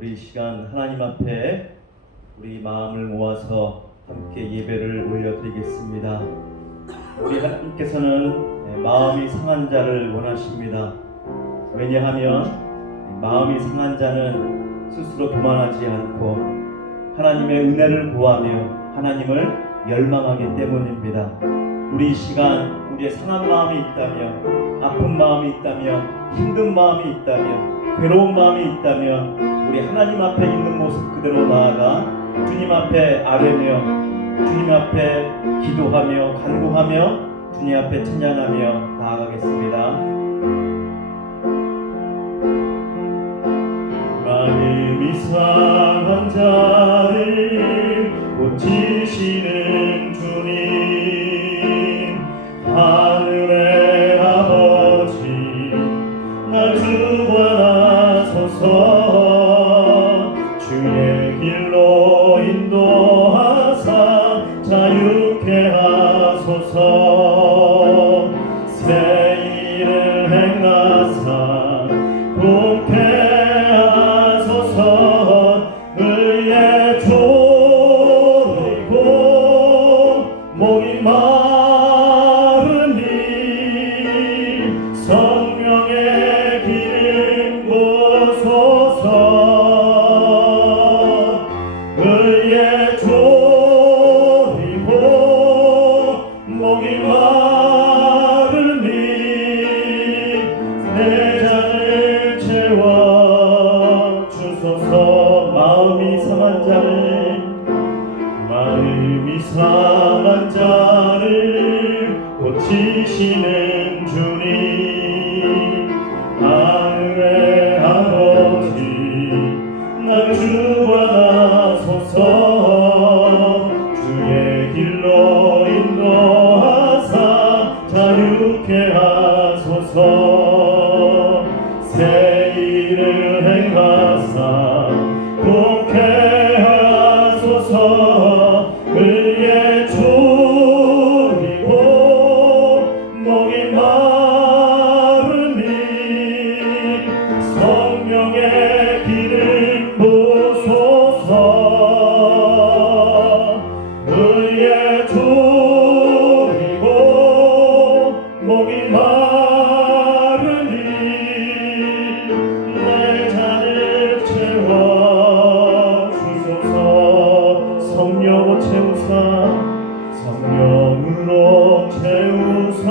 우리 이 시간 하나님 앞에 우리 마음을 모아서 함께 예배를 올려드리겠습니다. 우리 하나님께서는 마음이 상한 자를 원하십니다. 왜냐하면 마음이 상한 자는 스스로 교만하지 않고 하나님의 은혜를 구하며 하나님을 열망하기 때문입니다. 우리 이 시간 우리의 상한 마음이 있다면, 아픈 마음이 있다면, 힘든 마음이 있다면, 괴로운 마음이 있다면 우리 하나님 앞에 있는 모습 그대로 나아가 주님 앞에 아뢰며 주님 앞에 기도하며 간구하며 주님 앞에 찬양하며 나아가겠습니다. 마음이 상한 자를 고치시는 주님, 자유케 하소서. 새 일을 행하사 공케 하소서. 의에 졸이고 목이 마르니 성령의 기름 부소서. 의에 졸이고 목이 마르니 내 잔을 채워 주소서. 마음이 상한 자를 고치시는 주님, 하늘의 아버지 나를 주관하소서. 주의 길로 인도하사 자유케 하소서. 새 일을 행하사 공케 하소서. 의에 졸이고 목이 마르니 성령의 기름 부소서. 의에 졸이고 목이 마르니 내 잔을 채워 주소서. 성령으로 채우사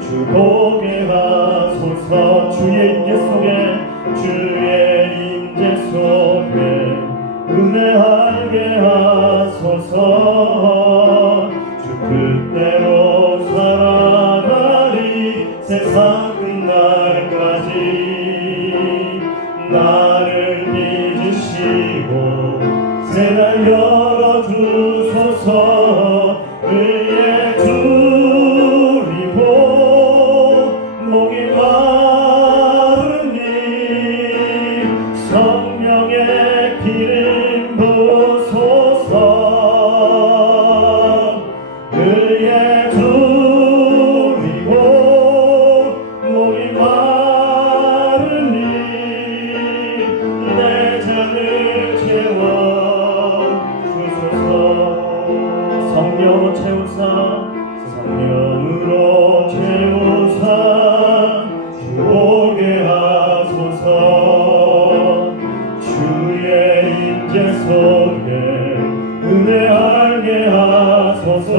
주 보게 하소서. 주의 임재 속에 은혜 알게 하소서. 주 뜻대로 살아가리 세상 끝날까지. 나를 빚으시고 새날 열어주소서. 의에 졸이고 목이 마르니 성령의 기름 부소서. 의에 졸이고 목이 마르니 내 잔을 채워 주소서. 성령으로 채우사 주 보게 하소서. 주의 임재 속에 은혜 알게 하소서.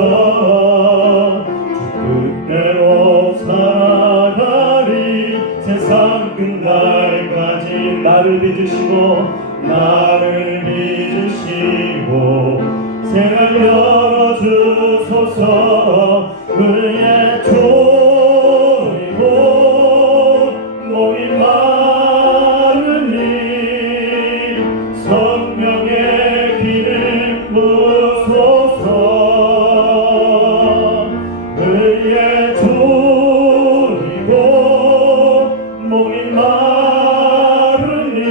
주 뜻대로 살아가리 세상 끝날까지. 나를 빚으시고 새날 열어주소서. 의에 졸이고 목이 마르니 성령의 기름 부소서. 의에 졸이고 목이 마르니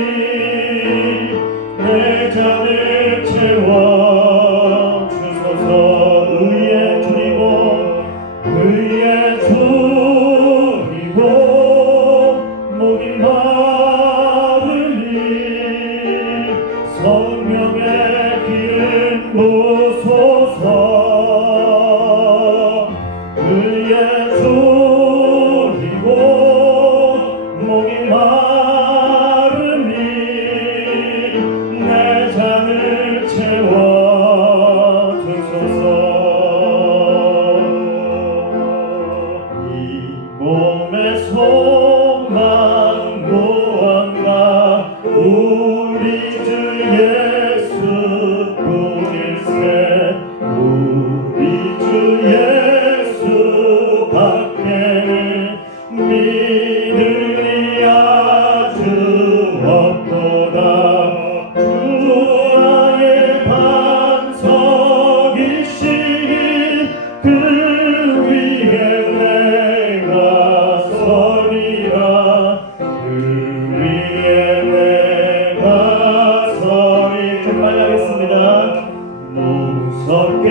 내 잔을 채워 주소서. 의에 졸이고 목이 마르니 성령의 기름 부소서. 의에 졸이고 목이 마르니 내 잔을 채워 주소서. 몸의 소망 무언가 우리 주 예수뿐일세. 우리 주 예수 밖에는 믿음이 아주 없도다. 주 나의 반석이시니 그 위에 내가 서리라. 그 위에 내가 서리. 좀 빨리 하겠습니다. 무섭게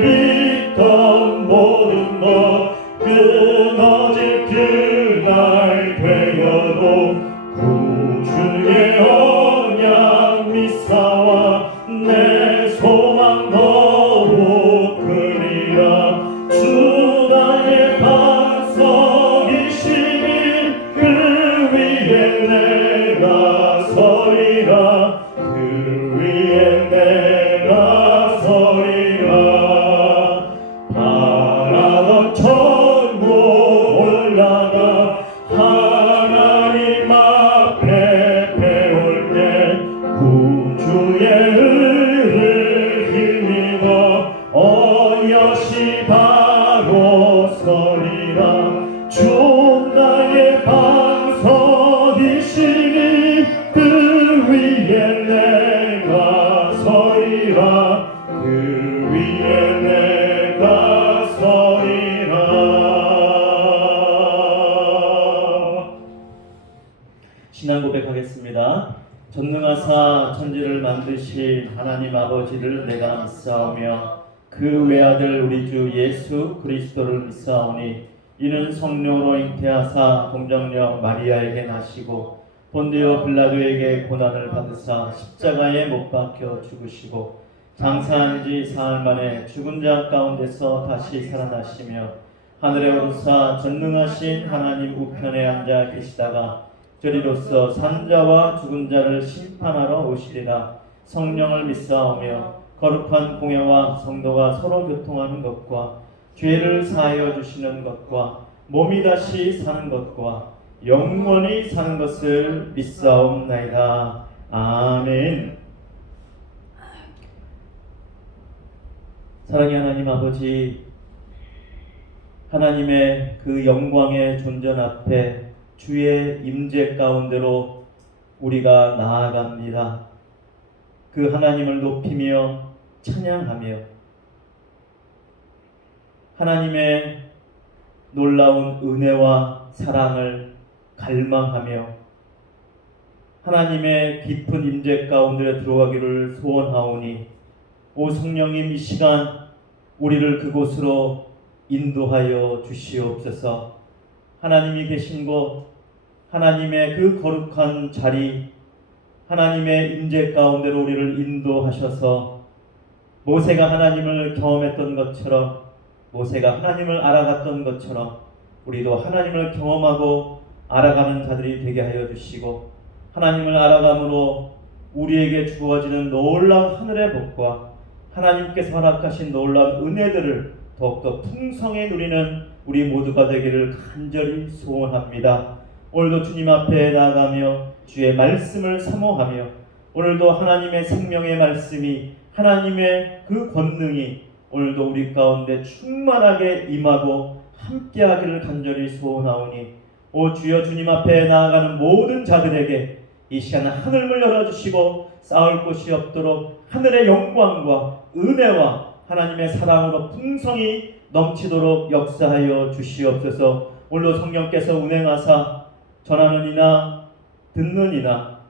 믿던 모든 것 끊어질 그날 되어도 구주의 언약 미사와 내 소망 더욱 크리라. 주 나의 반석이시니 그 위에 내가 서리라. 그 위에 내가 서리라. 바라던 천국 올라가 하나님 앞에 배울 때 구주의 의를 힘입어 어여시 바로 서리라. 주 나의 반석이시니 그 위에 내가 서리라. 그 위에 내가 서리라. 신앙 고백하겠습니다. 전능하사 천지를 만드신 하나님 아버지를 내가 믿사오며 그 외아들 우리 주 예수 그리스도를 믿사오니 이는 성령으로 잉태하사 동정녀 마리아에게 나시고 본디오 빌라도에게 고난을 받으사 십자가에 못 박혀 죽으시고 장사한 지 사흘 만에 죽은 자 가운데서 다시 살아나시며 하늘에 오르사 전능하신 하나님 우편에 앉아 계시다가 저리로서 산자와 죽은 자를 심판하러 오시리라. 성령을 믿사오며 거룩한 공예와 성도가 서로 교통하는 것과 죄를 사하여 주시는 것과 몸이 다시 사는 것과 영원히 사는 것을 믿사옵나이다. 아멘. 사랑의 하나님 아버지, 하나님의 그 영광의 존전 앞에 주의 임재 가운데로 우리가 나아갑니다. 그 하나님을 높이며 찬양하며 하나님의 놀라운 은혜와 사랑을 갈망하며 하나님의 깊은 임재 가운데 들어가기를 소원하오니 오 성령님, 이 시간 우리를 그곳으로 인도하여 주시옵소서. 하나님이 계신 곳, 하나님의 그 거룩한 자리, 하나님의 임재 가운데로 우리를 인도하셔서 모세가 하나님을 경험했던 것처럼, 모세가 하나님을 알아갔던 것처럼 우리도 하나님을 경험하고 알아가는 자들이 되게 하여 주시고, 하나님을 알아감으로 우리에게 주어지는 놀라운 하늘의 복과 하나님께서 허락하신 놀라운 은혜들을 더욱더 풍성히 누리는 우리 모두가 되기를 간절히 소원합니다. 오늘도 주님 앞에 나아가며 주의 말씀을 사모하며 오늘도 하나님의 생명의 말씀이, 하나님의 그 권능이 오늘도 우리 가운데 충만하게 임하고 함께하기를 간절히 소원하오니 오 주여, 주님 앞에 나아가는 모든 자들에게 이 시간 하늘을 열어주시고 싸울 곳이 없도록 하늘의 영광과 은혜와 하나님의 사랑으로 풍성히 넘치도록 역사하여 주시옵소서. 오늘도 성령께서 운행하사 전하는 이나 듣는 이나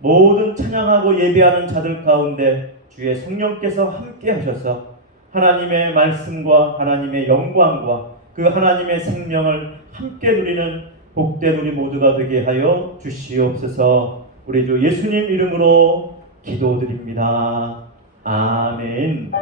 모든 찬양하고 예배하는 자들 가운데 주의 성령께서 함께 하셔서 하나님의 말씀과 하나님의 영광과 그 하나님의 생명을 함께 누리는 복된 우리 모두가 되게 하여 주시옵소서. 우리 주 예수님 이름으로 기도드립니다. 아멘.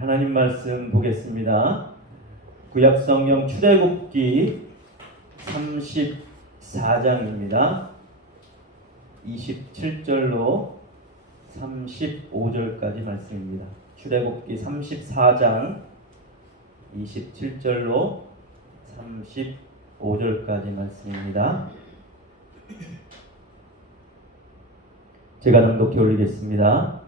하나님 말씀 보겠습니다. 구약성경 출애굽기 34장입니다. 27절로 35절까지 말씀입니다. 출애굽기 34장 27절로 35절까지 말씀입니다. 제가 낭독해 올리겠습니다.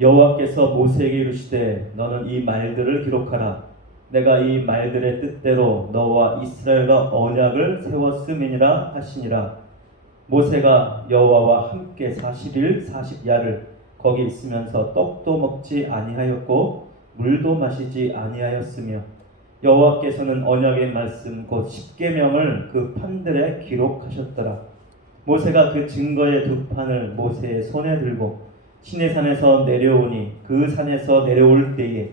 여호와께서 모세에게 이르시되 너는 이 말들을 기록하라. 내가 이 말들의 뜻대로 너와 이스라엘과 언약을 세웠음이니라 하시니라. 모세가 여호와와 함께 40일 40야를 거기 있으면서 떡도 먹지 아니하였고 물도 마시지 아니하였으며 여호와께서는 언약의 말씀 곧 십계명을 그 판들에 기록하셨더라. 모세가 그 증거의 두 판을 모세의 손에 들고 시내산에서 내려오니 그 산에서 내려올 때에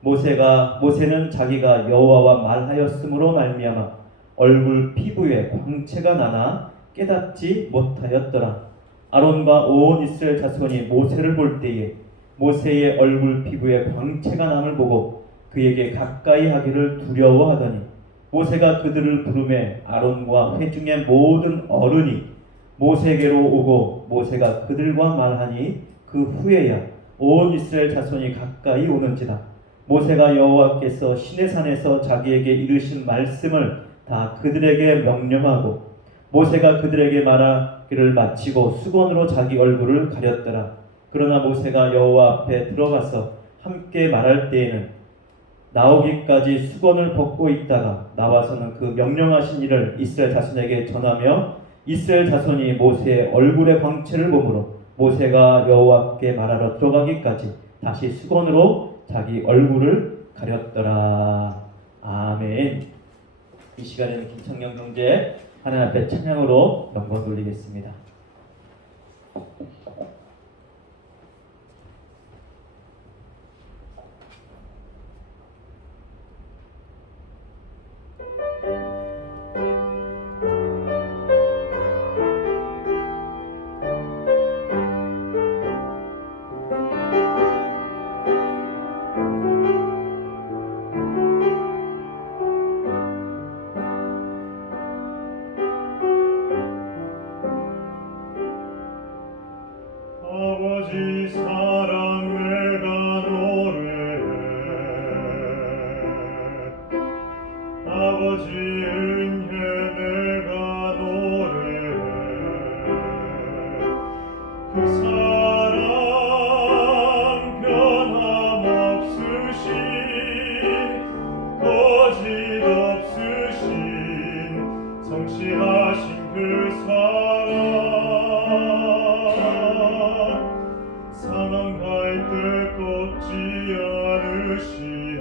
모세는 자기가 여호와와 말하였으므로 말미암아 얼굴 피부에 광채가 나나 깨닫지 못하였더라. 아론과 온 이스라엘 자손이 모세를 볼 때에 모세의 얼굴 피부에 광채가 남을 보고 그에게 가까이 하기를 두려워하더니 모세가 그들을 부르매 아론과 회중의 모든 어른이 모세에게로 오고 모세가 그들과 말하니 그 후에야 온 이스라엘 자손이 가까이 오는지라. 모세가 여호와께서 시내산에서 자기에게 이르신 말씀을 다 그들에게 명령하고 모세가 그들에게 말하기를 마치고 수건으로 자기 얼굴을 가렸더라. 그러나 모세가 여호와 앞에 들어가서 함께 말할 때에는 나오기까지 수건을 벗고 있다가 나와서는 그 명령하신 일을 이스라엘 자손에게 전하며 이스라엘 자손이 모세의 얼굴의 광채를 보므로 모세가 여호와께 말하러 들어가기까지 다시 수건으로 자기 얼굴을 가렸더라. 아멘. 이 시간에는 김창영 형제 하나님 앞에 찬양으로 영광 돌리겠습니다. 아버지 사랑 내가 노래해 아버지 은혜 내가 노래해 그 사랑 변함없으신 거짓없으신 성실하신 그 사랑 상한 갈대 꺾지 않으시는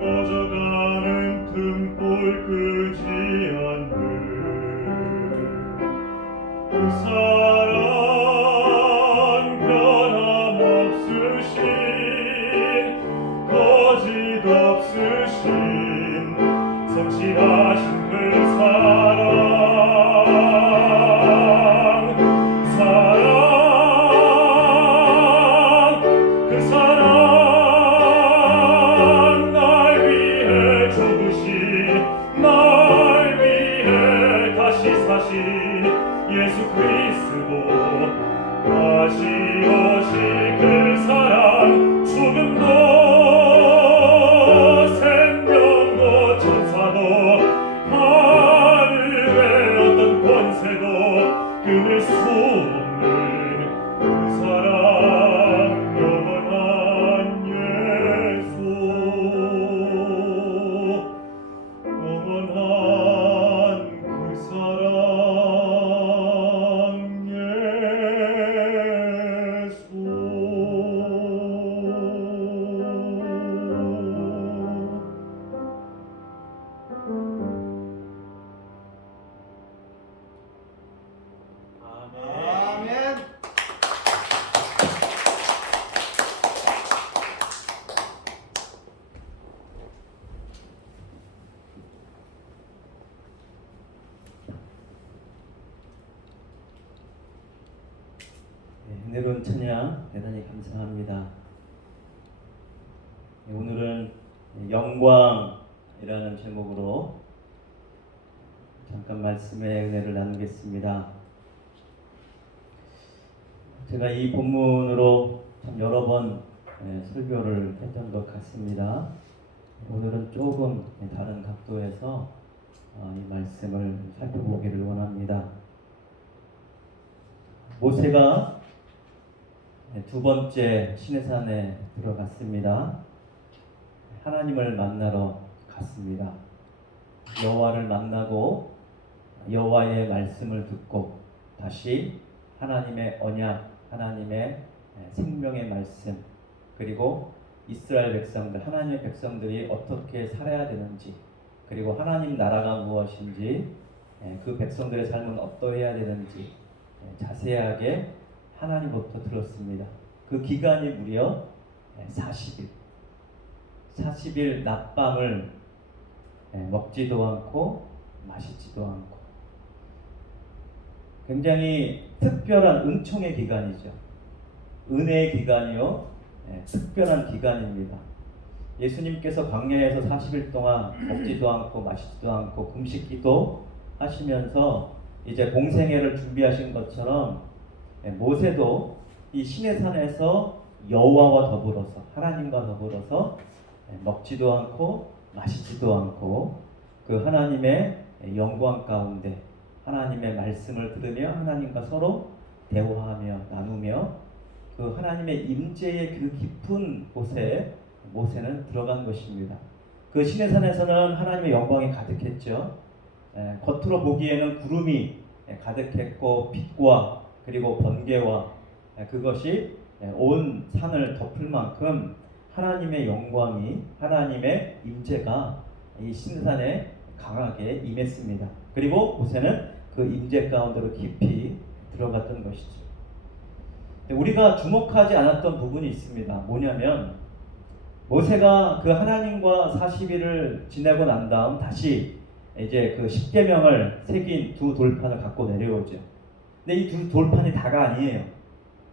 꺼져가는 등불 끄지 않는 그 사랑 변함없으신 거짓없으신 성실하신 그 사랑 예수 그리스도 다시 오실 그 사랑 죽음도 생명도 천사도 하늘의 어떤 권세도 끊을 수 없는 그 사랑 영원한 예수 영원한 그 사랑 은혜로운 찬양 대단히 감사합니다. 오늘은 영광이라는 제목으로 잠깐 말씀의 은혜를 나누겠습니다. 제가 이 본문으로 참 여러 번 설교를 했던 것 같습니다. 오늘은 조금 다른 각도에서 이 말씀을 살펴보기를 원합니다. 모세가 두 번째 시내산에 들어갔습니다. 하나님을 만나러 갔습니다. 여호와를 만나고 여호와의 말씀을 듣고 다시 하나님의 언약, 하나님의 생명의 말씀, 그리고 이스라엘 백성들, 하나님의 백성들이 어떻게 살아야 되는지, 그리고 하나님 나라가 무엇인지, 그 백성들의 삶은 어떠해야 되는지 자세하게 하나님부터 들었습니다. 그 기간이 무려 40일. 40일 낮밤을 먹지도 않고 마시지도 않고, 굉장히 특별한 은총의 기간이죠. 은혜의 기간이요, 특별한 기간입니다. 예수님께서 광야에서 40일 동안 먹지도 않고 마시지도 않고 금식기도 하시면서 이제 공생애를 준비하신 것처럼 모세도 이 시내산에서 여호와와 더불어서, 하나님과 더불어서 먹지도 않고 마시지도 않고 그 하나님의 영광 가운데 하나님의 말씀을 들으며 하나님과 서로 대화하며 나누며 그 하나님의 임재의 그 깊은 곳에 모세는 들어간 것입니다. 그 시내산에서는 하나님의 영광이 가득했죠. 겉으로 보기에는 구름이 가득했고 빛과 그리고 번개와 그것이 온 산을 덮을 만큼 하나님의 영광이, 하나님의 임재가 이 시내산에 강하게 임했습니다. 그리고 모세는 그 임재 가운데로 깊이 들어갔던 것이죠. 우리가 주목하지 않았던 부분이 있습니다. 뭐냐면 모세가 그 하나님과 40일을 지내고 난 다음 다시 이제 그 십계명을 새긴 두 돌판을 갖고 내려오죠. 근데 이 두 돌판이 다가 아니에요.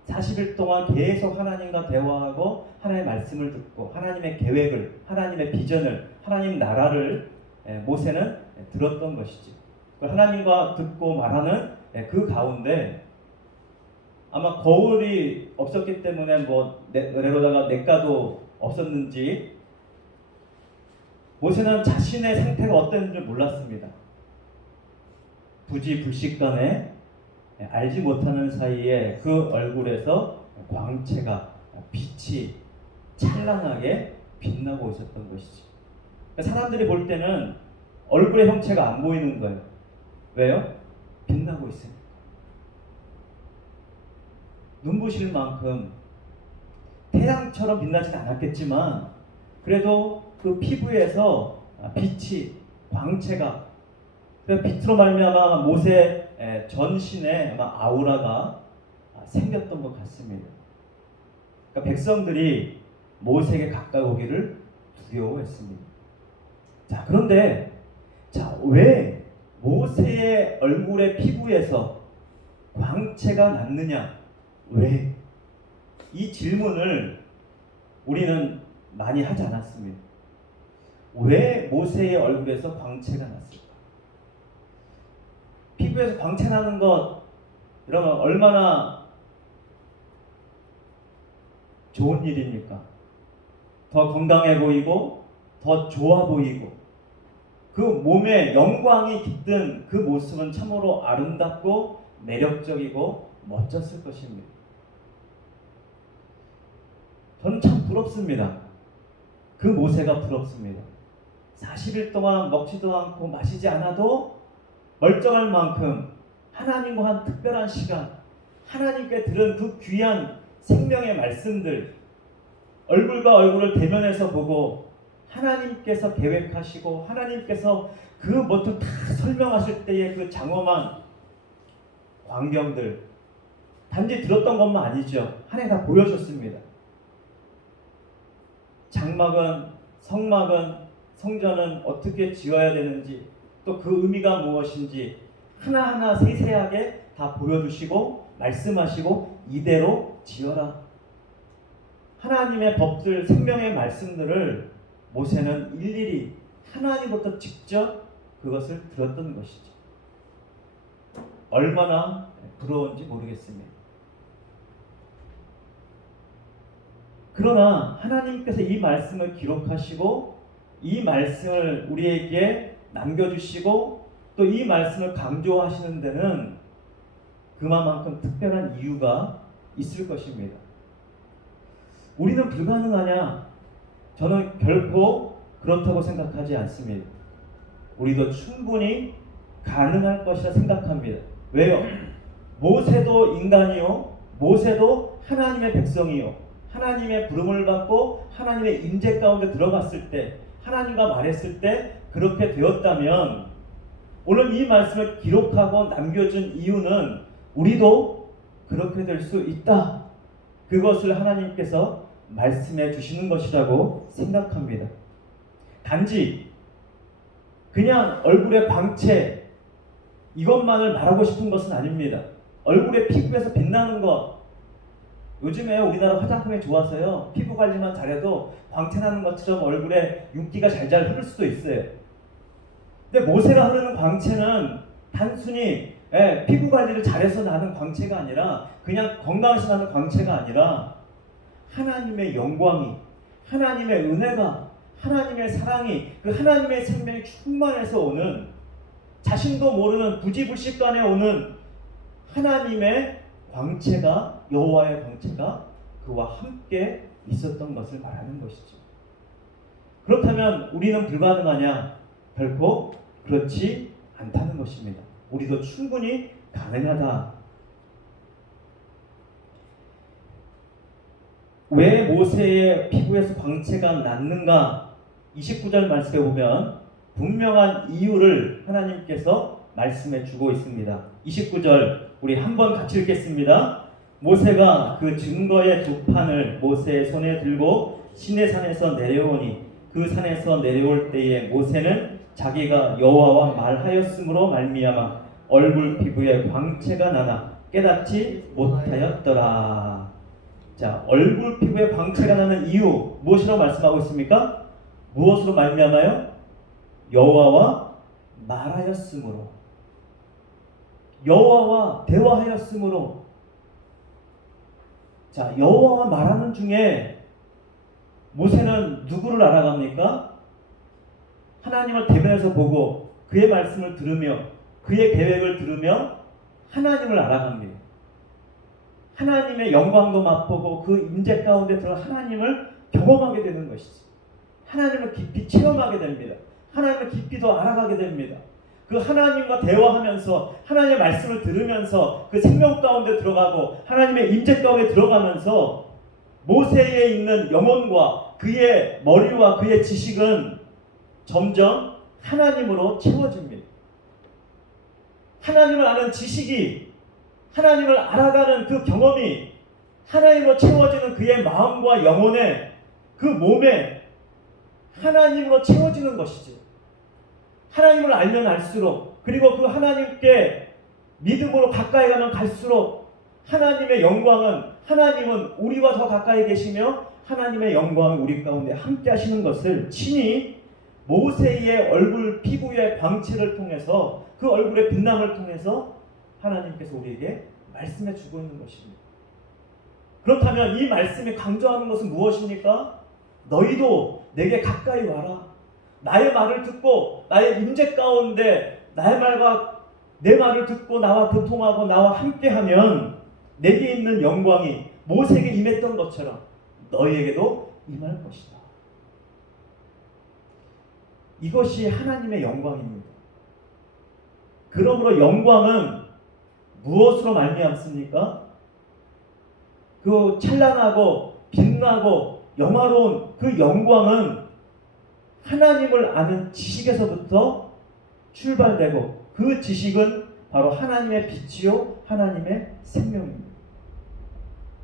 40일 동안 계속 하나님과 대화하고 하나님의 말씀을 듣고 하나님의 계획을, 하나님의 비전을, 하나님 나라를 모세는 들었던 것이지. 하나님과 듣고 말하는 그 가운데 아마 거울이 없었기 때문에 뭐 내려다가 냇가도 없었는지 모세는 자신의 상태가 어땠는지 몰랐습니다. 부지불식간에 알지 못하는 사이에 그 얼굴에서 광채가, 빛이 찬란하게 빛나고 있었던 것이지. 사람들이 볼 때는 얼굴의 형체가 안 보이는 거예요. 왜요? 빛나고 있으니까. 눈부실 만큼 태양처럼 빛나지는 않았겠지만 그래도 그 피부에서 빛이, 광채가, 빛으로 말미암아 모세 전신에 아마 아우라가 생겼던 것 같습니다. 그러니까 백성들이 모세에게 가까이 오기를 두려워했습니다. 자, 그런데 왜 모세의 얼굴의 피부에서 광채가 났느냐? 왜? 이 질문을 우리는 많이 하지 않았습니다. 왜 모세의 얼굴에서 광채가 났을까? 피부에서 광채 나는 것, 이러면 얼마나 좋은 일입니까? 더 건강해 보이고 더 좋아 보이고 그 몸에 영광이 깃든 그 모습은 참으로 아름답고 매력적이고 멋졌을 것입니다. 저는 참 부럽습니다. 그 모세가 부럽습니다. 40일 동안 먹지도 않고 마시지 않아도 멀쩡할 만큼 하나님과 한 특별한 시간, 하나님께 들은 그 귀한 생명의 말씀들, 얼굴과 얼굴을 대면해서 보고 하나님께서 계획하시고 하나님께서 그 뭐든 다 설명하실 때의 그 장엄한 광경들, 단지 들었던 것만 아니죠. 하나님 다 보여줬습니다. 장막은, 성막은, 성전은 어떻게 지어야 되는지, 또 그 의미가 무엇인지 하나하나 세세하게 다 보여주시고 말씀하시고 이대로 지어라. 하나님의 법들, 생명의 말씀들을 모세는 일일이 하나님부터 직접 그것을 들었던 것이죠. 얼마나 부러운지 모르겠습니다. 그러나 하나님께서 이 말씀을 기록하시고 이 말씀을 우리에게 남겨주시고 또 이 말씀을 강조하시는 데는 그만큼 특별한 이유가 있을 것입니다. 우리는 불가능하냐? 저는 결코 그렇다고 생각하지 않습니다. 우리도 충분히 가능할 것이라 생각합니다. 왜요? 모세도 인간이요, 모세도 하나님의 백성이요, 하나님의 부름을 받고 하나님의 임재 가운데 들어갔을 때, 하나님과 말했을 때 그렇게 되었다면, 오늘 이 말씀을 기록하고 남겨준 이유는 우리도 그렇게 될 수 있다, 그것을 하나님께서 말씀해 주시는 것이라고 생각합니다. 단지 그냥 얼굴의 광채 이것만을 말하고 싶은 것은 아닙니다. 얼굴의 피부에서 빛나는 것, 요즘에 우리나라 화장품이 좋아서요, 피부 관리만 잘해도 광채나는 것처럼 얼굴에 윤기가 잘잘 흐를 수도 있어요. 근데 모세가 흐르는 광채는 단순히 피부 관리를 잘해서 나는 광채가 아니라, 그냥 건강해서 나는 광채가 아니라, 하나님의 영광이, 하나님의 은혜가, 하나님의 사랑이, 그 하나님의 생명이 충만해서 오는, 자신도 모르는 부지불식간에 오는 하나님의 광채가, 여호와의 광채가 그와 함께 있었던 것을 말하는 것이죠. 그렇다면 우리는 불가능하냐? 결코 그렇지 않다는 것입니다. 우리도 충분히 가능하다. 왜 모세의 피부에서 광채가 났는가? 29절 말씀에 보면 분명한 이유를 하나님께서 말씀해 주고 있습니다. 29절 우리 한번 같이 읽겠습니다. 모세가 그 증거의 두 판을 모세의 손에 들고 시내산에서 내려오니, 그 산에서 내려올 때에 모세는 자기가 여호와와 말하였으므로 말미암아 얼굴 피부에 광채가 나나 깨닫지 못하였더라. 자, 얼굴 피부에 광채가 나는 이유 무엇이라고 말씀하고 있습니까? 무엇으로 말미암아요? 여호와와 말하였으므로, 여호와와 대화하였으므로. 자, 여호와와 말하는 중에 모세는 누구를 알아갑니까? 하나님을 대면에서 보고 그의 말씀을 들으며 그의 계획을 들으며 하나님을 알아갑니다. 하나님의 영광도 맛보고 그 임재 가운데 들어 하나님을 경험하게 되는 것이지. 하나님을 깊이 체험하게 됩니다. 하나님을 깊이 더 알아가게 됩니다. 그 하나님과 대화하면서 하나님의 말씀을 들으면서 그 생명 가운데 들어가고 하나님의 임재 가운데 들어가면서 모세에 있는 영혼과 그의 머리와 그의 지식은 점점 하나님으로 채워집니다. 하나님을 아는 지식이, 하나님을 알아가는 그 경험이 하나님으로 채워지는 그의 마음과 영혼에, 그 몸에 하나님으로 채워지는 것이죠. 하나님을 알면 알수록, 그리고 그 하나님께 믿음으로 가까이 가면 갈수록 하나님의 영광은, 하나님은 우리와 더 가까이 계시며 하나님의 영광은 우리 가운데 함께 하시는 것을 친히 모세의 얼굴 피부의 광채를 통해서, 그 얼굴의 빛남을 통해서 하나님께서 우리에게 말씀해 주고 있는 것입니다. 그렇다면 이 말씀이 강조하는 것은 무엇입니까? 너희도 내게 가까이 와라. 나의 말을 듣고 나의 임재 가운데 나의 말과 내 말을 듣고 나와 교통하고 나와 함께하면 내게 있는 영광이 모세에게 임했던 것처럼 너희에게도 임할 것이다. 이것이 하나님의 영광입니다. 그러므로 영광은 무엇으로 말미암습니까? 그 찬란하고 빛나고 영화로운 그 영광은 하나님을 아는 지식에서부터 출발되고, 그 지식은 바로 하나님의 빛이요 하나님의 생명입니다.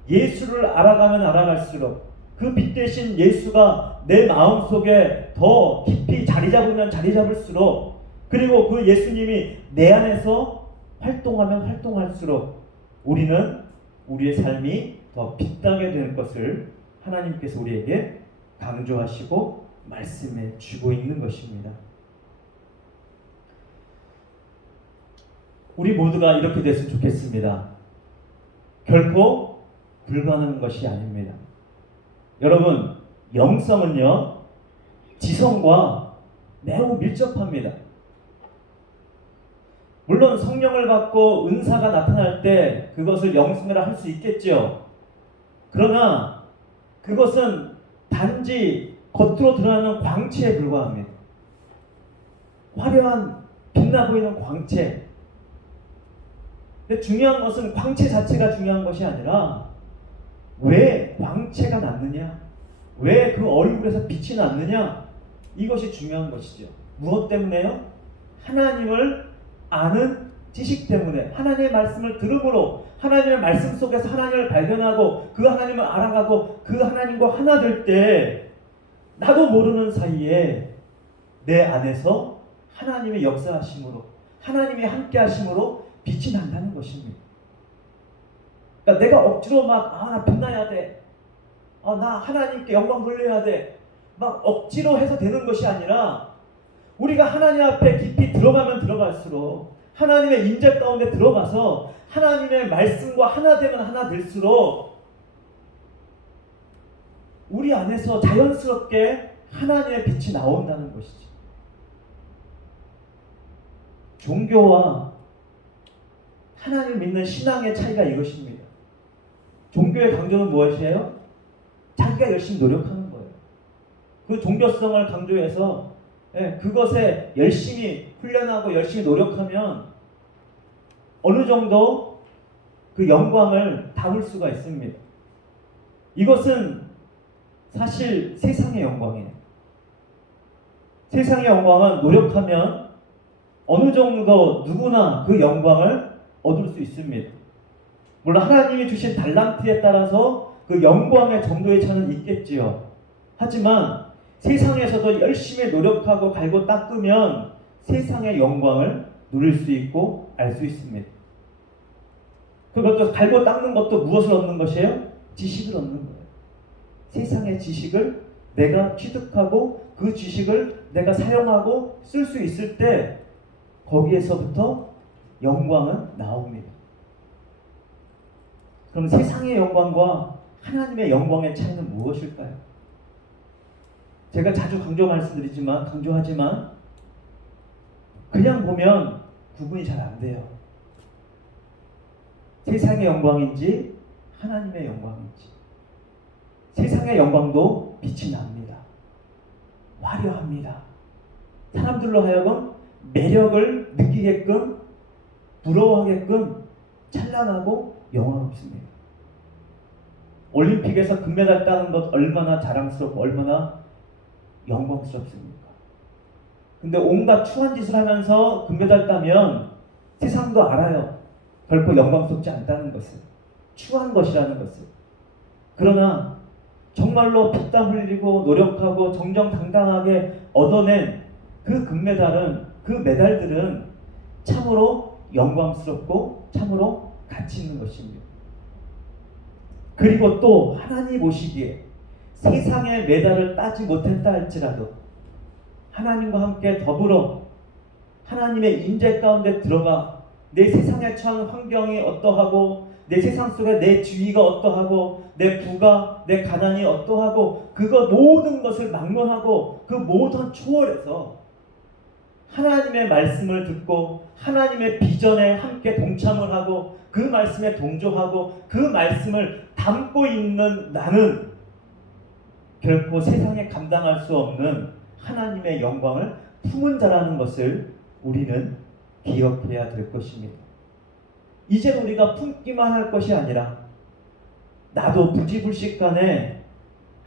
예수를 알아가면 알아갈수록 그 빛 대신 예수가 내 마음속에 더 깊이 자리 잡으면 자리 잡을수록, 그리고 그 예수님이 내 안에서 활동하면 활동할수록 우리는 우리의 삶이 더 빛나게 될 것을 하나님께서 우리에게 강조하시고 말씀해 주고 있는 것입니다. 우리 모두가 이렇게 됐으면 좋겠습니다. 결코 불가능한 것이 아닙니다. 여러분, 영성은요 지성과 매우 밀접합니다. 물론 성령을 받고 은사가 나타날 때 그것을 영성이라 할 수 있겠죠. 그러나 그것은 단지 겉으로 드러나는 광채에 불과합니다. 화려한 빛나 보이는 광채. 근데 중요한 것은 광채 자체가 중요한 것이 아니라 왜 광채가 났느냐? 왜 그 얼굴에서 빛이 났느냐? 이것이 중요한 것이죠. 무엇 때문에요? 하나님을 아는 지식 때문에, 하나님의 말씀을 들음으로, 하나님의 말씀 속에서 하나님을 발견하고 그 하나님을 알아가고 그 하나님과 하나 될 때 나도 모르는 사이에 내 안에서 하나님의 역사하심으로, 하나님의 함께 하심으로 빛이 난다는 것입니다. 그러니까 내가 억지로 나 빛나야 돼, 나 하나님께 영광 돌려야 돼, 막 억지로 해서 되는 것이 아니라 우리가 하나님 앞에 깊이 들어가면 들어갈수록, 하나님의 임재 가운데 들어가서 하나님의 말씀과 하나 되면 하나 될수록 우리 안에서 자연스럽게 하나님의 빛이 나온다는 것이죠. 종교와 하나님을 믿는 신앙의 차이가 이것입니다. 종교의 강조는 무엇이에요? 자기가 열심히 노력하는 거예요. 그 종교성을 강조해서 그것에 열심히 훈련하고 열심히 노력하면 어느 정도 그 영광을 담을 수가 있습니다. 이것은 사실 세상의 영광이에요. 세상의 영광은 노력하면 어느 정도 누구나 그 영광을 얻을 수 있습니다. 물론 하나님이 주신 달란트에 따라서 그 영광의 정도의 차는 있겠지요. 하지만 세상에서도 열심히 노력하고 갈고 닦으면 세상의 영광을 누릴 수 있고 알 수 있습니다. 그것도 갈고 닦는 것도 무엇을 얻는 것이에요? 지식을 얻는 거예요. 세상의 지식을 내가 취득하고 그 지식을 내가 사용하고 쓸 수 있을 때 거기에서부터 영광은 나옵니다. 그럼 세상의 영광과 하나님의 영광의 차이는 무엇일까요? 제가 자주 강조하지만 그냥 보면 구분이 잘 안 돼요. 세상의 영광인지 하나님의 영광인지. 세상의 영광도 빛이 납니다. 화려합니다. 사람들로 하여금 매력을 느끼게끔, 부러워하게끔 찬란하고 영화롭습니다. 올림픽에서 금메달 따는 것 얼마나 자랑스럽고 얼마나 영광스럽습니까? 근데 온갖 추한 짓을 하면서 금메달 따면 세상도 알아요. 결코 영광스럽지 않다는 것을, 추한 것이라는 것을. 그러나 정말로 피땀 흘리고 노력하고 정정당당하게 얻어낸 그 금메달은, 그 메달들은 참으로 영광스럽고 참으로 가치 있는 것입니다. 그리고 또 하나님 보시기에 세상의 메달을 따지 못했다 할지라도 하나님과 함께 더불어 하나님의 임재 가운데 들어가 내 세상에 처한 환경이 어떠하고 내 세상 속에 내 주위가 어떠하고 내 부가 내 가난이 어떠하고 그거 모든 것을 막론하고 그 모든 초월해서 하나님의 말씀을 듣고 하나님의 비전에 함께 동참을 하고 그 말씀에 동조하고 그 말씀을 담고 있는 나는 결코 세상에 감당할 수 없는 하나님의 영광을 품은 자라는 것을 우리는 기억해야 될 것입니다. 이제 우리가 품기만 할 것이 아니라 나도 부지불식간에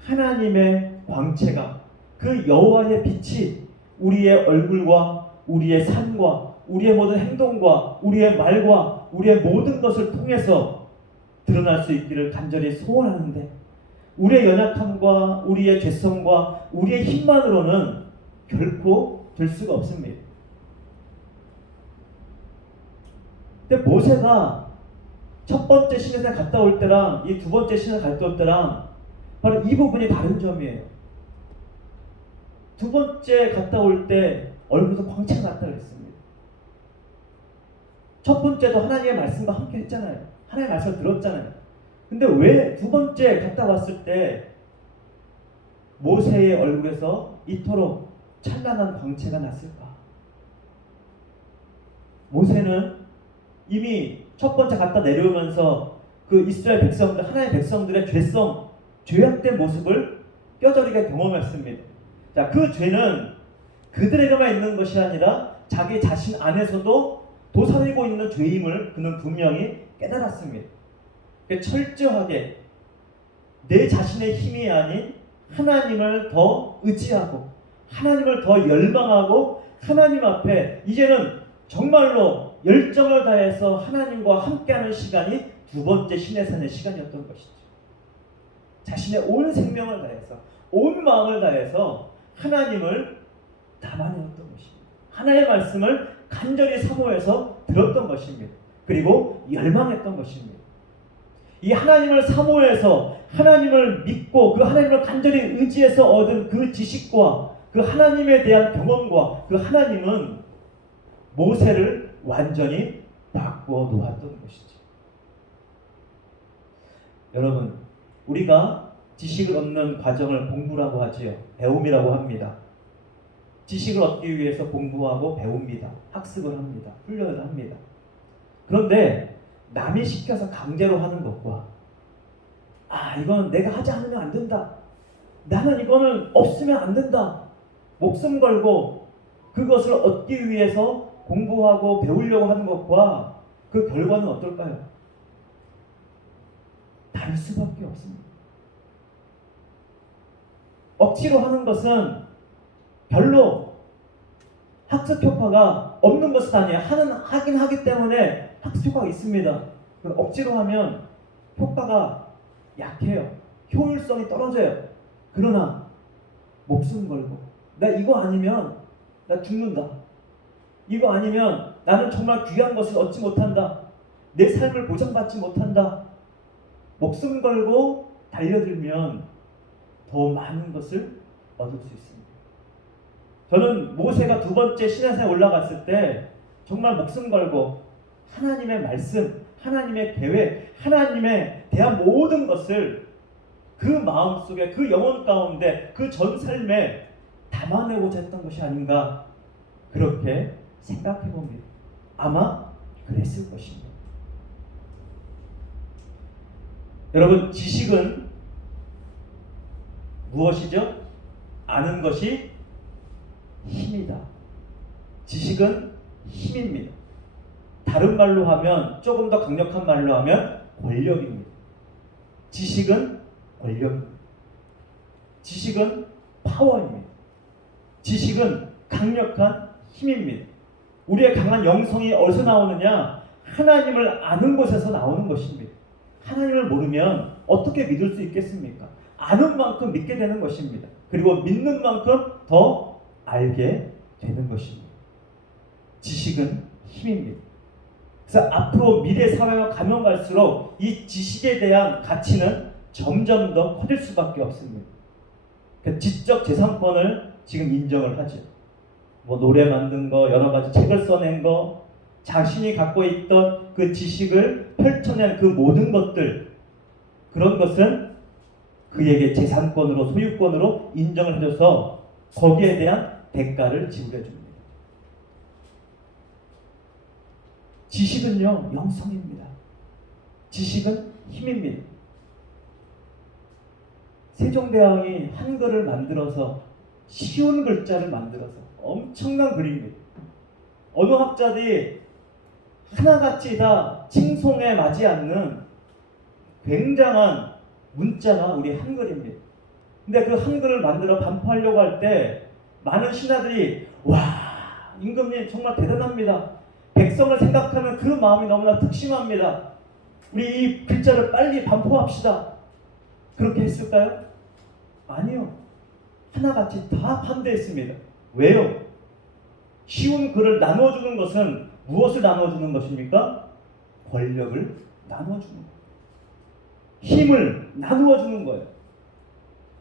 하나님의 광채가, 그 여호와의 빛이 우리의 얼굴과 우리의 삶과 우리의 모든 행동과 우리의 말과 우리의 모든 것을 통해서 드러날 수 있기를 간절히 소원하는데 우리의 연약함과 우리의 죄성과 우리의 힘만으로는 결코 될 수가 없습니다. 근데 모세가 첫 번째 시내에 갔다 올 때랑 이 두 번째 시내에 갔다 올 때랑 바로 이 부분이 다른 점이에요. 두 번째 갔다 올 때 얼굴에서 광채가 났다 그랬습니다. 첫 번째도 하나님의 말씀과 함께 했잖아요. 하나님의 말씀을 들었잖아요. 근데 왜 두 번째 갔다 왔을 때 모세의 얼굴에서 이토록 찬란한 광채가 났을까? 모세는 이미 첫 번째 갔다 내려오면서 그 이스라엘 백성들, 하나님의 백성들의 죄성, 죄악된 모습을 뼈저리게 경험했습니다. 자, 그 죄는 그들에게만 있는 것이 아니라 자기 자신 안에서도 도사리고 있는 죄임을 그는 분명히 깨달았습니다. 철저하게 내 자신의 힘이 아닌 하나님을 더 의지하고 하나님을 더 열망하고 하나님 앞에 이제는 정말로 열정을 다해서 하나님과 함께하는 시간이 두 번째 시내산의 시간이었던 것이죠. 자신의 온 생명을 다해서 온 마음을 다해서 하나님을 담아내었던 것입니다. 하나님의 말씀을 간절히 사모해서 들었던 것입니다. 그리고 열망했던 것입니다. 이 하나님을 사모해서 하나님을 믿고 그 하나님을 간절히 의지해서 얻은 그 지식과 그 하나님에 대한 경험과 그 하나님은 모세를 완전히 바꾸어 놓았던 것이죠. 여러분, 우리가 지식을 얻는 과정을 공부라고 하지요. 배움이라고 합니다. 지식을 얻기 위해서 공부하고 배웁니다. 학습을 합니다. 훈련을 합니다. 그런데 남이 시켜서 강제로 하는 것과 이건 내가 하지 않으면 안 된다. 나는 이거는 없으면 안 된다. 목숨 걸고 그것을 얻기 위해서 공부하고 배우려고 하는 것과 그 결과는 어떨까요? 다를 수밖에 없습니다. 억지로 하는 것은 별로 학습 효과가 없는 것은 아니에요. 하긴 하기 때문에 학습 효과가 있습니다. 억지로 하면 효과가 약해요. 효율성이 떨어져요. 그러나 목숨 걸고 나 이거 아니면 나 죽는다. 이거 아니면 나는 정말 귀한 것을 얻지 못한다. 내 삶을 보장받지 못한다. 목숨 걸고 달려들면 더 많은 것을 얻을 수 있습니다. 저는 모세가 두 번째 시내산에 올라갔을 때 정말 목숨 걸고 하나님의 말씀, 하나님의 계획, 하나님에 대한 모든 것을 그 마음속에 그 영혼 가운데 그 전 삶에 담아내고자 했던 것이 아닌가 그렇게 생각해 봅니다. 아마 그랬을 것입니다. 여러분, 지식은 무엇이죠? 아는 것이 힘이다. 지식은 힘입니다. 다른 말로 하면, 조금 더 강력한 말로 하면 권력입니다. 지식은 권력입니다. 지식은 파워입니다. 지식은 강력한 힘입니다. 우리의 강한 영성이 어디서 나오느냐? 하나님을 아는 곳에서 나오는 것입니다. 하나님을 모르면 어떻게 믿을 수 있겠습니까? 아는 만큼 믿게 되는 것입니다. 그리고 믿는 만큼 더 알게 되는 것입니다. 지식은 힘입니다. 그래서 앞으로 미래 사회가 가면 갈수록 이 지식에 대한 가치는 점점 더 커질 수밖에 없습니다. 지적 재산권을 지금 인정을 하죠. 노래 만든 거, 여러 가지 책을 써낸 거, 자신이 갖고 있던 그 지식을 펼쳐낸 그 모든 것들, 그런 것은 그에게 재산권으로, 소유권으로 인정을 해줘서 거기에 대한 대가를 지불해 줍니다. 지식은요, 영성입니다. 지식은 힘입니다. 세종대왕이 한글을 만들어서 쉬운 글자를 만들어서 엄청난 글입니다. 언어학자들이 하나같이 다 칭송에 맞지 않는 굉장한 문자가 우리 한글입니다. 근데 그 한글을 만들어 반포하려고 할 때 많은 신하들이 와, 임금님 정말 대단합니다. 백성을 생각하는 그 마음이 너무나 특심합니다. 우리 이 글자를 빨리 반포합시다. 그렇게 했을까요? 아니요. 하나같이 다 반대했습니다. 왜요? 쉬운 글을 나눠주는 것은 무엇을 나눠주는 것입니까? 권력을 나눠주는 거예요. 힘을 나누어주는 거예요.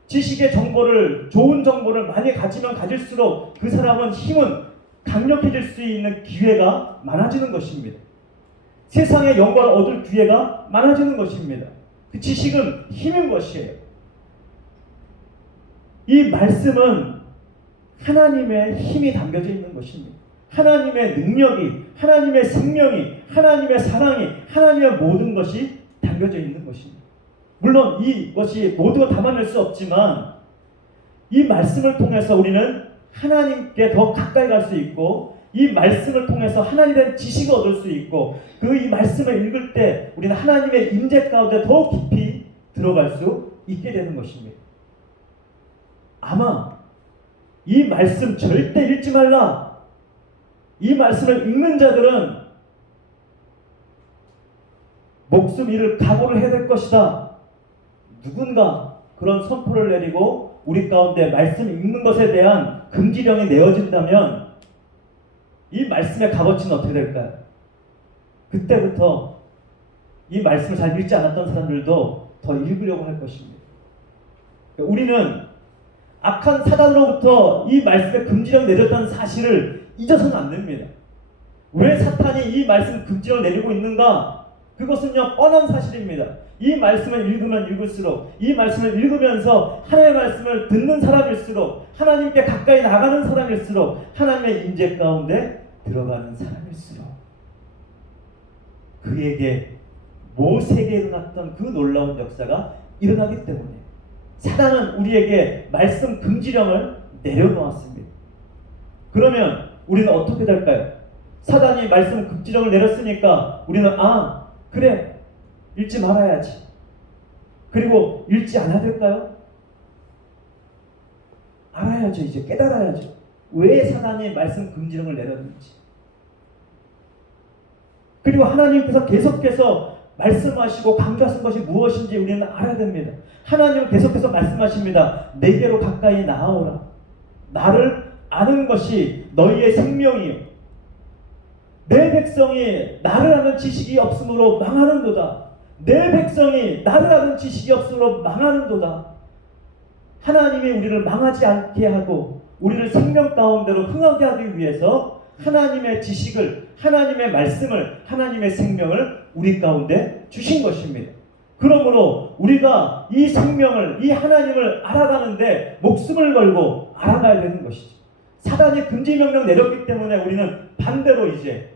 지식의 정보를, 좋은 정보를 많이 가지면 가질수록 그 사람은 힘은 강력해질 수 있는 기회가 많아지는 것입니다. 세상의 영광을 얻을 기회가 많아지는 것입니다. 그 지식은 힘인 것이에요. 이 말씀은 하나님의 힘이 담겨져 있는 것입니다. 하나님의 능력이, 하나님의 생명이, 하나님의 사랑이, 하나님의 모든 것이 담겨져 있는 것입니다. 물론 이것이 모두가 담아낼 수 없지만 이 말씀을 통해서 우리는 하나님께 더 가까이 갈 수 있고 이 말씀을 통해서 하나님에 대한 지식을 얻을 수 있고 이 말씀을 읽을 때 우리는 하나님의 임재 가운데 더 깊이 들어갈 수 있게 되는 것입니다. 아마 이 말씀 절대 읽지 말라. 이 말씀을 읽는 자들은 목숨 잃을 각오를 해야 될 것이다. 누군가 그런 선포를 내리고 우리 가운데 말씀 읽는 것에 대한 금지령이 내어진다면 이 말씀의 값어치는 어떻게 될까요? 그때부터 이 말씀을 잘 읽지 않았던 사람들도 더 읽으려고 할 것입니다. 우리는 악한 사단으로부터 이 말씀에 금지령 내렸다는 사실을 잊어서는 안 됩니다. 왜 사탄이 이 말씀 금지령을 내리고 있는가? 그것은요 뻔한 사실입니다. 이 말씀을 읽으면 읽을수록, 이 말씀을 읽으면서 하나님의 말씀을 듣는 사람일수록, 하나님께 가까이 나가는 사람일수록, 하나님의 임재 가운데 들어가는 사람일수록 그에게 모세에게 일어났던 그 놀라운 역사가 일어나기 때문에 사단은 우리에게 말씀 금지령을 내려놓았습니다. 그러면 우리는 어떻게 될까요? 사단이 말씀 금지령을 내렸으니까 우리는 그래 읽지 말아야지. 그리고 읽지 않아야 될까요? 알아야죠. 이제 깨달아야죠. 왜 사단이 말씀 금지령을 내렸는지. 그리고 하나님께서 계속해서 말씀하시고 강조하신 것이 무엇인지 우리는 알아야 됩니다. 하나님은 계속해서 말씀하십니다. 내게로 가까이 나아오라. 나를 아는 것이 너희의 생명이요. 내 백성이 나를 아는 지식이 없으므로 망하는도다. 내 백성이 나를 아는 지식이 없으므로 망하는도다. 하나님이 우리를 망하지 않게 하고 우리를 생명 가운데로 흥하게 하기 위해서 하나님의 지식을, 하나님의 말씀을, 하나님의 생명을 우리 가운데 주신 것입니다. 그러므로 우리가 이 생명을, 이 하나님을 알아가는데 목숨을 걸고 알아가야 되는 것이죠. 사단이 금지명령 내렸기 때문에 우리는 반대로 이제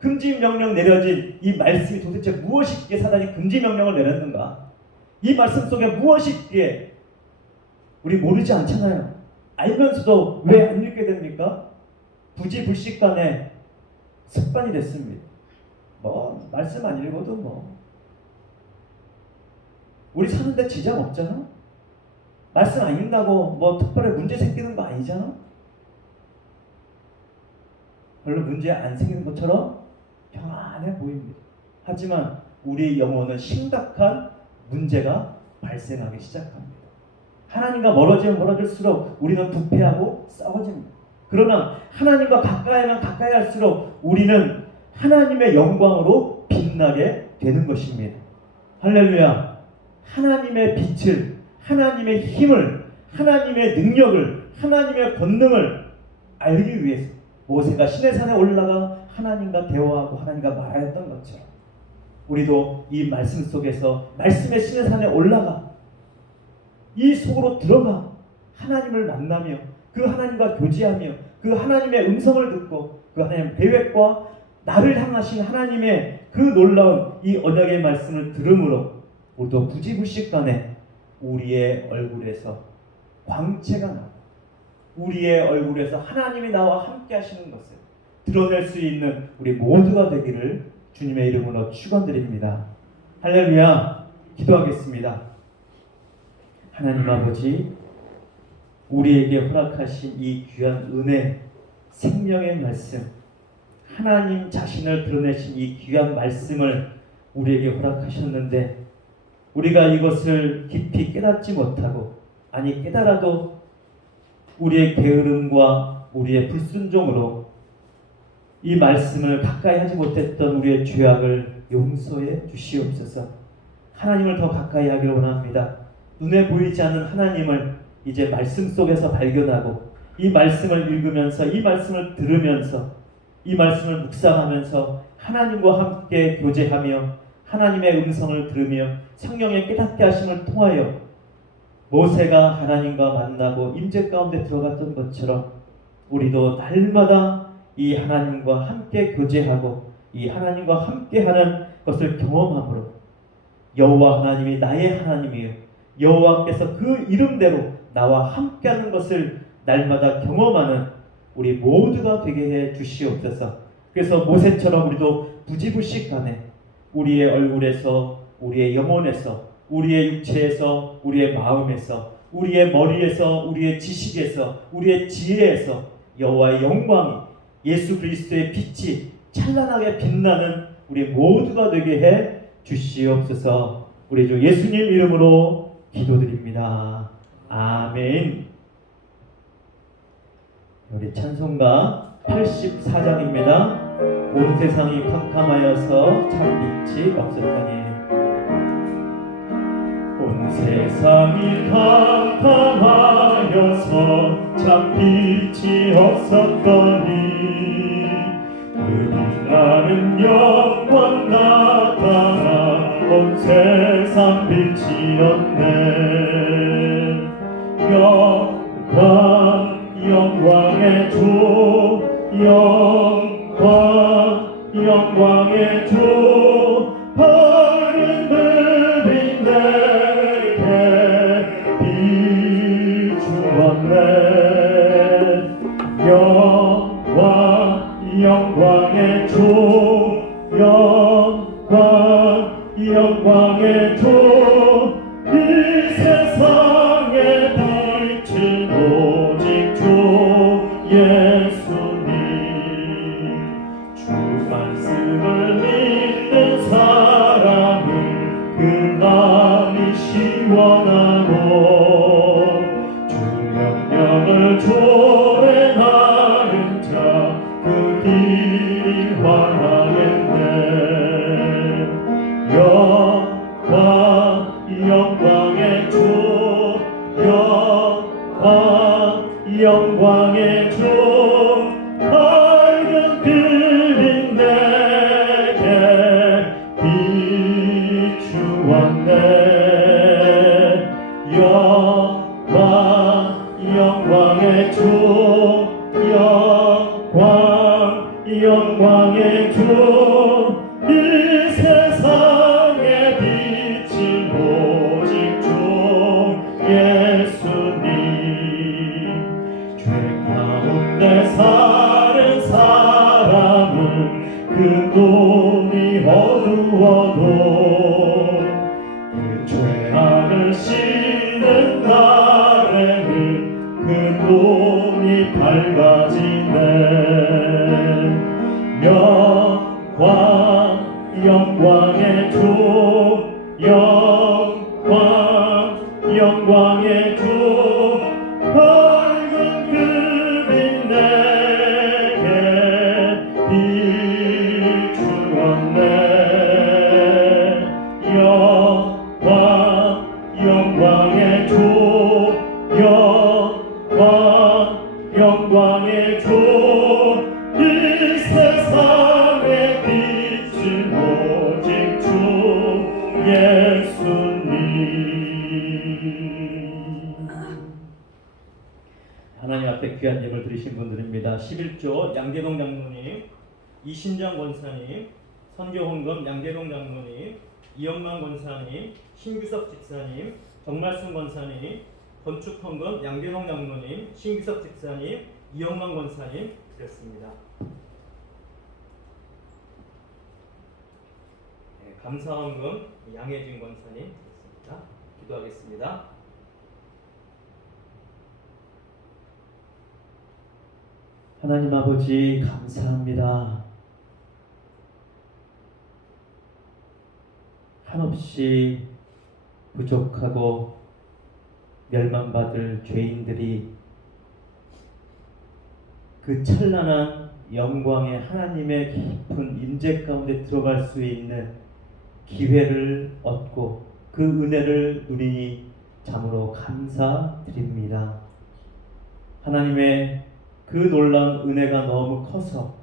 금지명령 내려진 이 말씀이 도대체 무엇이기에 사단이 금지명령을 내렸는가? 이 말씀 속에 무엇이 있기에 우리 모르지 않잖아요. 알면서도 왜 안 읽게 됩니까? 부지불식간에 습관이 됐습니다. 말씀 안 읽어도 우리 사는데 지장 없잖아. 말씀 안 읽는다고 특별히 문제 생기는 거 아니잖아. 별로 문제 안 생기는 것처럼 평안해 보입니다. 하지만 우리 영혼은 심각한 문제가 발생하기 시작합니다. 하나님과 멀어지면 멀어질수록 우리는 부패하고 싸워집니다. 그러나 하나님과 가까이면 가까이 할수록 우리는 하나님의 영광으로 빛나게 되는 것입니다. 할렐루야. 하나님의 빛을, 하나님의 힘을, 하나님의 능력을, 하나님의 권능을 알기 위해서 모세가 시내산에 올라가 하나님과 대화하고 하나님과 말하였던 것처럼 우리도 이 말씀 속에서 말씀의 시내산에 올라가 이 속으로 들어가 하나님을 만나며 그 하나님과 교제하며 그 하나님의 음성을 듣고 그 하나님의 계획과 나를 향하신 하나님의 그 놀라운 이 언약의 말씀을 들음으로 우리도 부지불식간에 우리의 얼굴에서 광채가 나고 우리의 얼굴에서 하나님이 나와 함께 하시는 것을 드러낼 수 있는 우리 모두가 되기를 주님의 이름으로 축원드립니다. 할렐루야. 기도하겠습니다. 하나님 아버지, 우리에게 허락하신 이 귀한 은혜, 생명의 말씀, 하나님 자신을 드러내신 이 귀한 말씀을 우리에게 허락하셨는데 우리가 이것을 깊이 깨닫지 못하고, 아니 깨달아도 우리의 게으름과 우리의 불순종으로 이 말씀을 가까이 하지 못했던 우리의 죄악을 용서해 주시옵소서. 하나님을 더 가까이 하기를 원합니다. 눈에 보이지 않는 하나님을 이제 말씀 속에서 발견하고 이 말씀을 읽으면서 이 말씀을 들으면서 이 말씀을 묵상하면서 하나님과 함께 교제하며 하나님의 음성을 들으며 성령의 깨닫게 하심을 통하여 모세가 하나님과 만나고 임재 가운데 들어갔던 것처럼 우리도 날마다 이 하나님과 함께 교제하고 이 하나님과 함께하는 것을 경험함으로 여호와 하나님이 나의 하나님이요 여호와께서 그 이름대로 나와 함께하는 것을 날마다 경험하는 우리 모두가 되게 해 주시옵소서. 그래서 모세처럼 우리도 부지불식간에 우리의 얼굴에서 우리의 영혼에서 우리의 육체에서, 우리의 마음에서, 우리의 머리에서, 우리의 지식에서, 우리의 지혜에서 여호와의 영광이, 예수 그리스도의 빛이 찬란하게 빛나는 우리 모두가 되게 해 주시옵소서. 우리 주 예수님 이름으로 기도드립니다. 아멘. 우리 찬송가 84장입니다. 온 세상이 캄캄하여서 참 빛이 없었더니. 온 세상이 캄캄하여서 참 빛이 없었더니 나는 영광 나타나 온 세상 빛이었네. 영광의 주, 영광의 주, 밝은 빛 내게 비추었네. 영광의 주, 영광의 주, 이 세상의 빛은 오직 주 예수님. 주 말씀을 믿는 사람은 그 마음이 시원하고 주 명령을 조례하는 자 그 길이 환하겠네. 영광의 주, 영광의 주, 밝은 빛 내게 비추었네. 영광의 주, 영광의 주, 이 세상의 빛이 오직 주 예수님. 죄 가운데 사는 사람은 그 눈이 어두워도 그 죄악을 씻는 날에는 그 눈이 밝아지네. 영광의 주, 영광의 주, 밝은 그 빛 내게 비추었네. 영광의 주, 영광의 주, 이 세상의 빛은 오직 주 예수님. 하나님 앞에 귀한 예물 드리신 분들입니다. 11조 양재동 장로님, 이신장 권사님, 선교헌금 양재동 장로님, 이영만 권사님, 신규석 집사님, 정말순 권사님, 건축헌금 양재동 장로님, 신규석 집사님, 이영만 권사님 드렸습니다. 감사헌금 양혜진 권사님 드렸습니다. 기도하겠습니다. 하나님 아버지 감사합니다. 한없이 부족하고 멸망받을 죄인들이 그 찬란한 영광의 하나님의 깊은 임재 가운데 들어갈 수 있는 기회를 얻고 그 은혜를 누리니 참으로 감사드립니다. 하나님의 그 놀라운 은혜가 너무 커서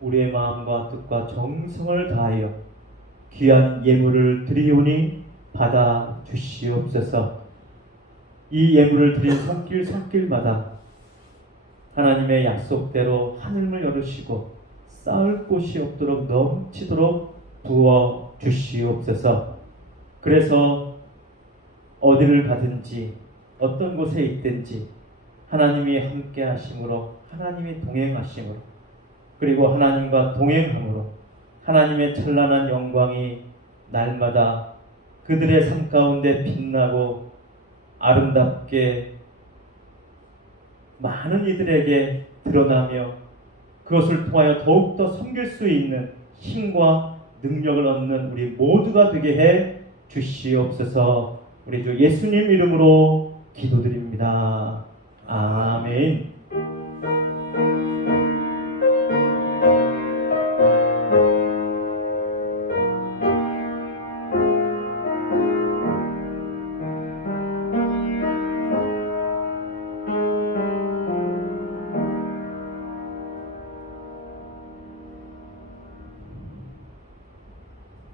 우리의 마음과 뜻과 정성을 다하여 귀한 예물을 드리오니 받아 주시옵소서. 이 예물을 드린 손길마다 하나님의 약속대로 하늘을 열으시고 쌓을 곳이 없도록 넘치도록 부어 주시옵소서. 그래서 어디를 가든지 어떤 곳에 있든지 하나님이 함께 하심으로, 하나님이 동행하심으로, 그리고 하나님과 동행함으로 하나님의 찬란한 영광이 날마다 그들의 삶 가운데 빛나고 아름답게 많은 이들에게 드러나며 그것을 통하여 더욱더 섬길 수 있는 힘과 능력을 얻는 우리 모두가 되게 해 주시옵소서. 우리 주 예수님 이름으로 기도드립니다. 아멘.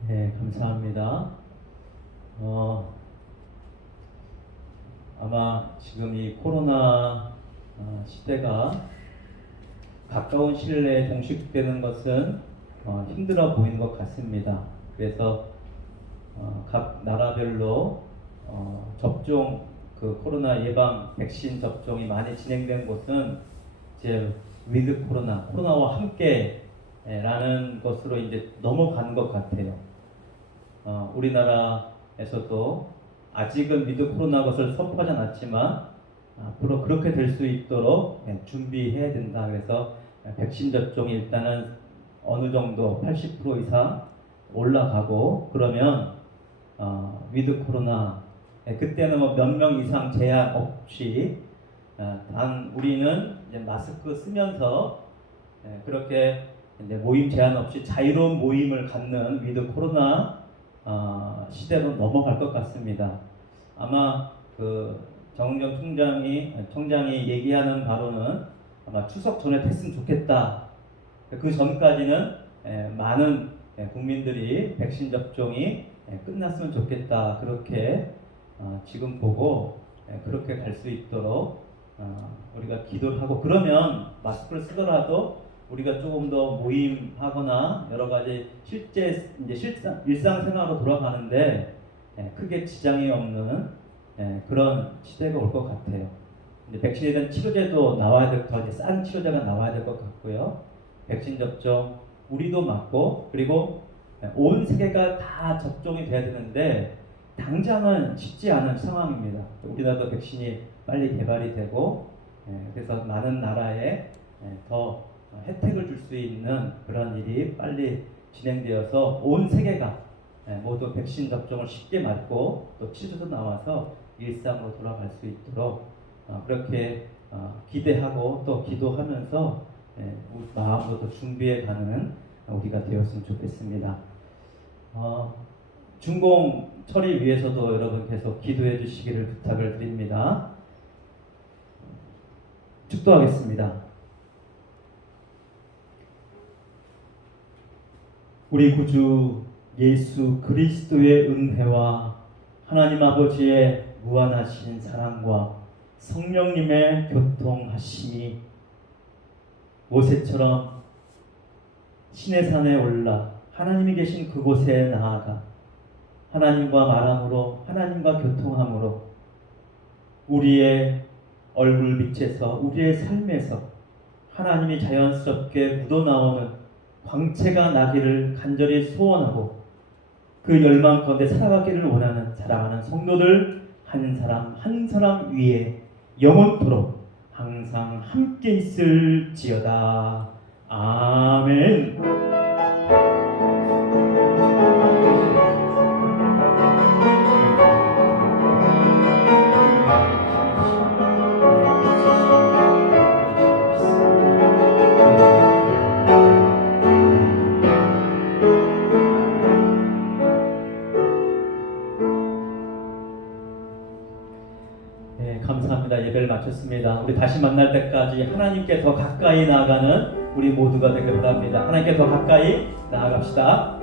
네, 감사합니다. 아마 지금 이 코로나 시대가 가까운 시일 내에 종식되는 것은 힘들어 보이는 것 같습니다. 그래서 각 나라별로 접종 그 코로나 예방 백신 접종이 많이 진행된 곳은 이제 위드 코로나와 함께라는 것으로 이제 넘어가는 것 같아요. 우리나라에서도 아직은 위드 코로나 것을 선포하지 않았지만 앞으로 그렇게 될 수 있도록 준비해야 된다. 그래서 백신 접종이 일단은 어느 정도 80% 이상 올라가고 그러면 위드 코로나 그때는 뭐 몇 명 이상 제한 없이 단 우리는 이제 마스크 쓰면서 그렇게 이제 모임 제한 없이 자유로운 모임을 갖는 위드 코로나 시대로 넘어갈 것 같습니다. 아마 그 정은경 총장이 얘기하는 바로는 아마 추석 전에 됐으면 좋겠다. 그 전까지는 많은 국민들이 백신 접종이 끝났으면 좋겠다. 그렇게 지금 보고 그렇게 갈 수 있도록 우리가 기도를 하고 그러면 마스크를 쓰더라도 우리가 조금 더 모임하거나 여러 가지 실제 이제 일상생활로 돌아가는데 크게 지장이 없는 그런 시대가 올 것 같아요. 이제 백신에 대한 치료제도 나와야 될 더 이제 싼 치료제가 나와야 될 것 같고요. 백신 접종 우리도 맞고 그리고 온 세계가 다 접종이 돼야 되는데 당장은 쉽지 않은 상황입니다. 우리나라도 백신이 빨리 개발이 되고 그래서 많은 나라에 더 혜택을 줄 수 있는 그런 일이 빨리 진행되어서 온 세계가 모두 백신 접종을 쉽게 맞고 또 치료도 나와서 일상으로 돌아갈 수 있도록 그렇게 기대하고 또 기도하면서 마음으로 또 준비해가는 우리가 되었으면 좋겠습니다. 준공 처리 위해서도 여러분 계속 기도해 주시기를 부탁을 드립니다. 축도하겠습니다. 우리 구주 예수 그리스도의 은혜와 하나님 아버지의 무한하신 사랑과 성령님의 교통하심이 모세처럼 시내산에 올라 하나님이 계신 그곳에 나아가 하나님과 말함으로 하나님과 교통함으로 우리의 얼굴빛에서 우리의 삶에서 하나님이 자연스럽게 묻어나오는 광채가 나기를 간절히 소원하고 그 열망 가운데 살아가기를 원하는 사랑하는 성도들 한 사람 한 사람 위에 영원토록 항상 함께 있을지어다. 아멘. 감사합니다. 예배를 마쳤습니다. 우리 다시 만날 때까지 하나님께 더 가까이 나아가는 우리 모두가 되길 바랍니다. 하나님께 더 가까이 나아갑시다.